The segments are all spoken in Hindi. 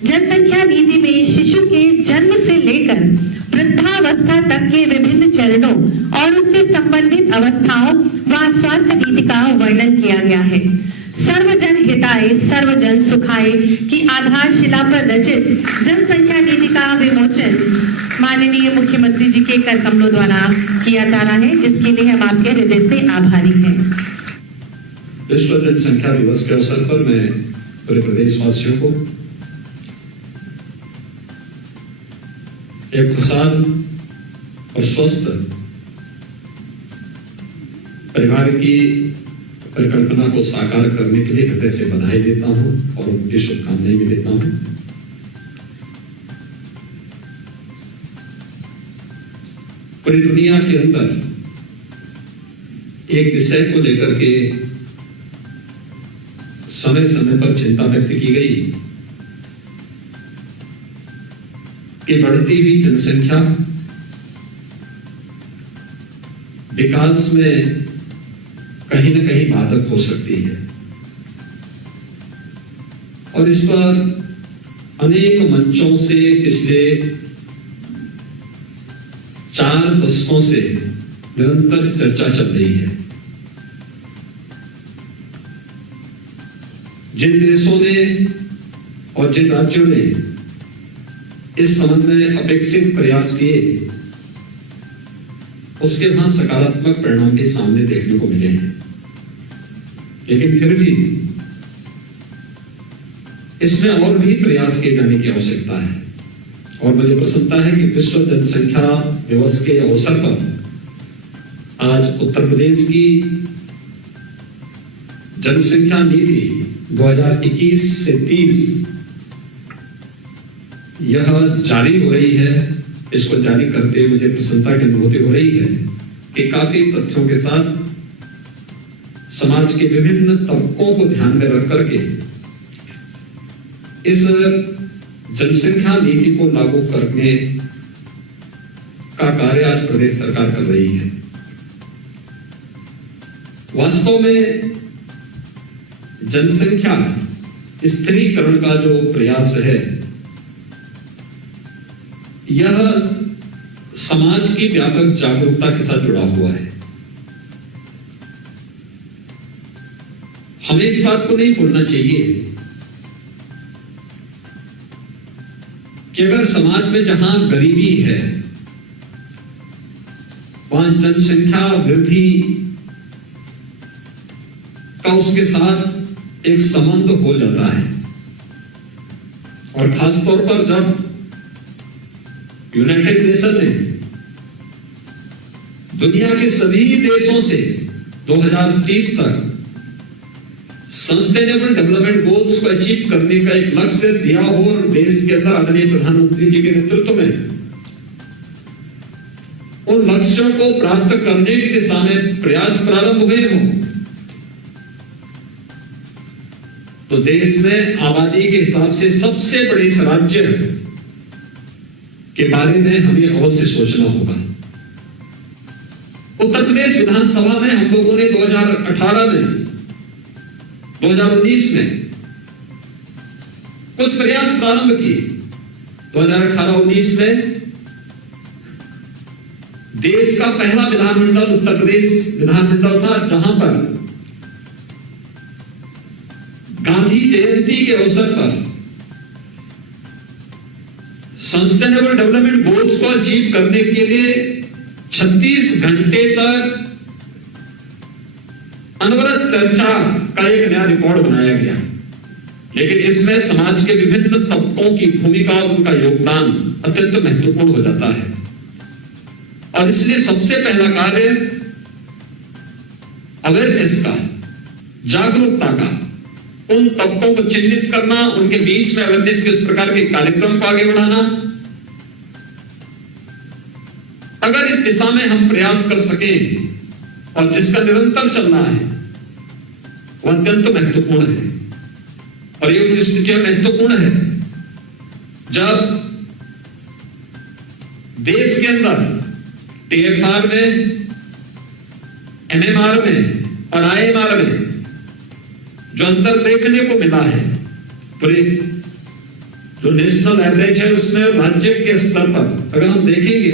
जनसंख्या नीति में शिशु के जन्म से लेकर वृद्धावस्था तक के विभिन्न चरणों और उससे संबंधित अवस्थाओं व स्वास्थ्य नीति का वर्णन किया गया है। सर्वजन हिताय सर्वजन सुखाय की आधारशिला पर रचित जनसंख्या नीति का विमोचन माननीय मुख्यमंत्री जी के कर कमलों द्वारा किया जा रहा है, जिसके लिए हम आपके हृदय से आभारी हैं। विश्व जनसंख्या दिवस के अवसर पर मैं पूरे प्रदेशवासियों को एक खुशहाल और स्वस्थ परिवार की परिकल्पना को साकार करने के लिए हृदय से बधाई देता हूं और उनकी शुभकामनाएं भी देता हूं। पूरी दुनिया के अंदर एक विषय को लेकर के समय समय पर चिंता व्यक्त की गई कि बढ़ती हुई जनसंख्या विकास में कहीं न कहीं बाधक हो सकती है और इस पर अनेक मंचों से पिछले 4 दशकों से निरंतर चर्चा चल रही है। जिन देशों ने और जिन राज्यों ने इस संबंध में अपेक्षित प्रयास किए, उसके वहां सकारात्मक परिणाम भी सामने देखने को मिले हैं, लेकिन फिर भी इसमें और भी प्रयास किए जाने की आवश्यकता है। और मुझे प्रसन्नता है कि विश्व जनसंख्या दिवस के अवसर पर आज उत्तर प्रदेश की जनसंख्या नीति 2021 से 30 यह जारी हो रही है। इसको जारी करते हुए मुझे प्रसन्नता की अनुभूति हो रही है कि काफी तथ्यों के साथ समाज के विभिन्न तबकों को ध्यान में रख करके इस जनसंख्या नीति को लागू करने का कार्य आज प्रदेश सरकार कर रही है। वास्तव में जनसंख्या स्थिरीकरण का जो प्रयास है, यह समाज की व्यापक जागरूकता के साथ जुड़ा हुआ है। हमें इस बात को नहीं भूलना चाहिए कि अगर समाज में जहां गरीबी है वहां जनसंख्या वृद्धि का उसके साथ एक संबंध हो जाता है, और खासतौर पर जब यूनाइटेड नेशन ने दुनिया के सभी देशों से 2030 तक सस्टेनेबल डेवलपमेंट गोल्स को अचीव करने का एक लक्ष्य दिया हो और देश के अंदर आदरणीय प्रधानमंत्री जी के नेतृत्व में उन लक्ष्यों को प्राप्त करने की दिशा में प्रयास प्रारंभ हुए हों, तो देश में आबादी के हिसाब से सबसे बड़े इस राज्य के बारे में हमें अवश्य सोचना होगा। उत्तर प्रदेश विधानसभा में हम लोगों ने 2018 में 2019 में कुछ प्रयास प्रारंभ किए। 2018-19 में देश का पहला विधानमंडल उत्तर प्रदेश विधानमंडल था, जहां पर गांधी जयंती के अवसर पर सस्टेनेबल डेवलपमेंट गोल्स को अचीव करने के लिए 36 घंटे तक अनवरत चर्चा का एक नया रिकॉर्ड बनाया गया। लेकिन इसमें समाज के विभिन्न तबकों की भूमिका और उनका योगदान अत्यंत महत्वपूर्ण हो जाता है, और इसलिए सबसे पहला कार्य अवेयरनेस का, जागरूकता का, उन तबकों को चिन्हित करना, उनके बीच में अवेयरनेस के उस प्रकार के कार्यक्रम को आगे बढ़ाना। अगर इस दिशा में हम प्रयास कर सके और जिसका निरंतर चलना है, वह अत्यंत महत्वपूर्ण है। और ये परिस्थितियां महत्वपूर्ण है जब देश के अंदर टीएफआर में, एमएमआर में और आईएमआर में जो अंतर देखने को मिला है पूरे जो नेशनल एवरेज है उसमें राज्य के स्तर पर अगर हम देखेंगे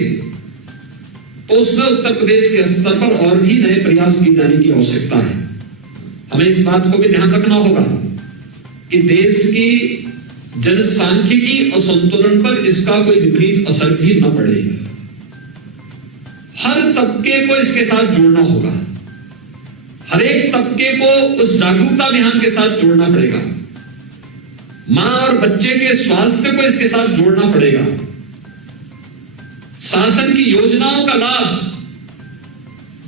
तो उसमें उत्तर प्रदेश के स्तर पर और भी नए प्रयास किए जाने की आवश्यकता है। हमें इस बात को भी ध्यान रखना होगा कि देश की जनसांख्यिकी असंतुलन पर इसका कोई विपरीत असर भी न पड़े। हर तबके को इसके साथ जोड़ना होगा, हर एक तबके को उस जागरूकता अभियान के साथ जोड़ना पड़ेगा। मां और बच्चे के स्वास्थ्य को इसके साथ जोड़ना पड़ेगा। शासन की योजनाओं का लाभ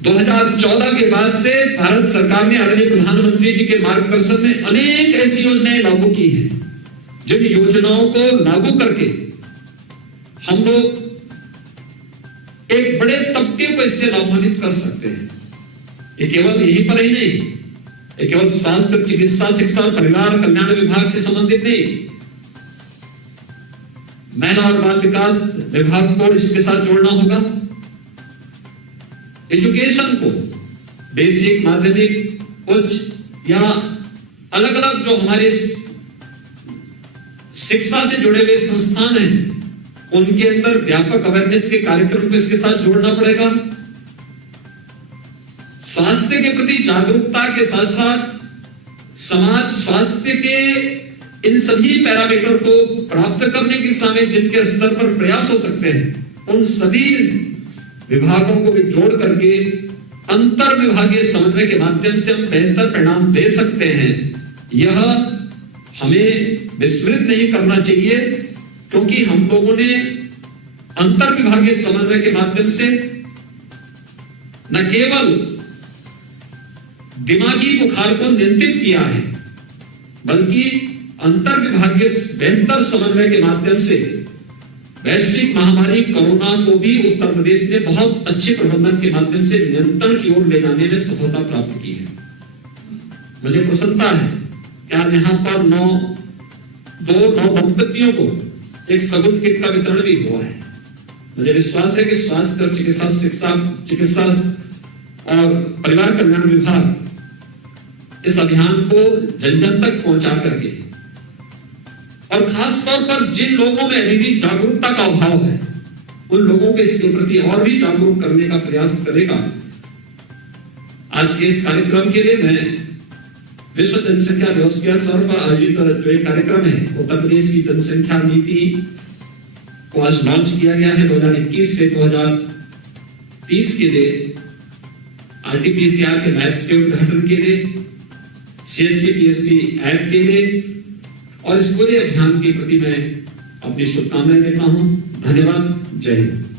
2014 के बाद से भारत सरकार ने आदरणीय प्रधानमंत्री जी के मार्गदर्शन में अनेक ऐसी योजनाएं लागू की हैं, जिन योजनाओं को लागू करके हम लोग एक बड़े तबके को इससे लाभान्वित कर सकते हैं। ये केवल यहीं पर ही नहीं, ये केवल स्वास्थ्य, चिकित्सा, शिक्षा और परिवार कल्याण विभाग से संबंधित नहीं, महिला और बाल विकास विभाग को इसके साथ जोड़ना होगा। एजुकेशन को, बेसिक, माध्यमिक, उच्च या अलग अलग जो हमारे शिक्षा से जुड़े हुए संस्थान हैं, उनके अंदर व्यापक अवेयरनेस के कार्यक्रम को इसके साथ जोड़ना पड़ेगा। स्वास्थ्य के प्रति जागरूकता के साथ साथ समाज स्वास्थ्य के इन सभी पैरामीटर को प्राप्त करने की दिशा में जिनके स्तर पर प्रयास हो सकते हैं, उन सभी विभागों को भी जोड़ करके अंतर विभागीय समन्वय के माध्यम से हम बेहतर परिणाम दे सकते हैं। यह हमें विस्मृत नहीं करना चाहिए, क्योंकि हम लोगों ने अंतर विभागीय समन्वय के माध्यम से न केवल दिमागी बुखार को नियंत्रित किया है, बल्कि अंतर विभागीय बेहतर समन्वय के माध्यम से वैश्विक महामारी कोरोना को भी उत्तर प्रदेश ने बहुत अच्छे प्रबंधन के माध्यम से नियंत्रण की ओर ले जाने में सफलता प्राप्त की है। मुझे प्रसन्नता है कि आज यहाँ पर नौ दंपतियों को एक सगुन किट का वितरण भी हुआ है। मुझे विश्वास है कि स्वास्थ्य और चिकित्सा और परिवार कल्याण विभाग इस अभियान को जन जन तक पहुंचा करके, और खास तौर पर जिन लोगों में अभी भी जागरूकता का अभाव है, उन लोगों को इसके प्रति और भी जागरूक करने का प्रयास करेगा। आज के इस कार्यक्रम के लिए मैं विश्व जनसंख्या दिवस के अवसर पर आयोजित जो एक कार्यक्रम है, उत्तर प्रदेश की जनसंख्या नीति को आज लॉन्च किया गया है 2021 से 2030 के लिए, RT-PCR के लैब्स के उद्घाटन के लिए, CSC-PSC ऐप के लिए, और इस पूरे अभियान के प्रति मैं अपनी शुभकामनाएं देता हूं। धन्यवाद। जय हिंद।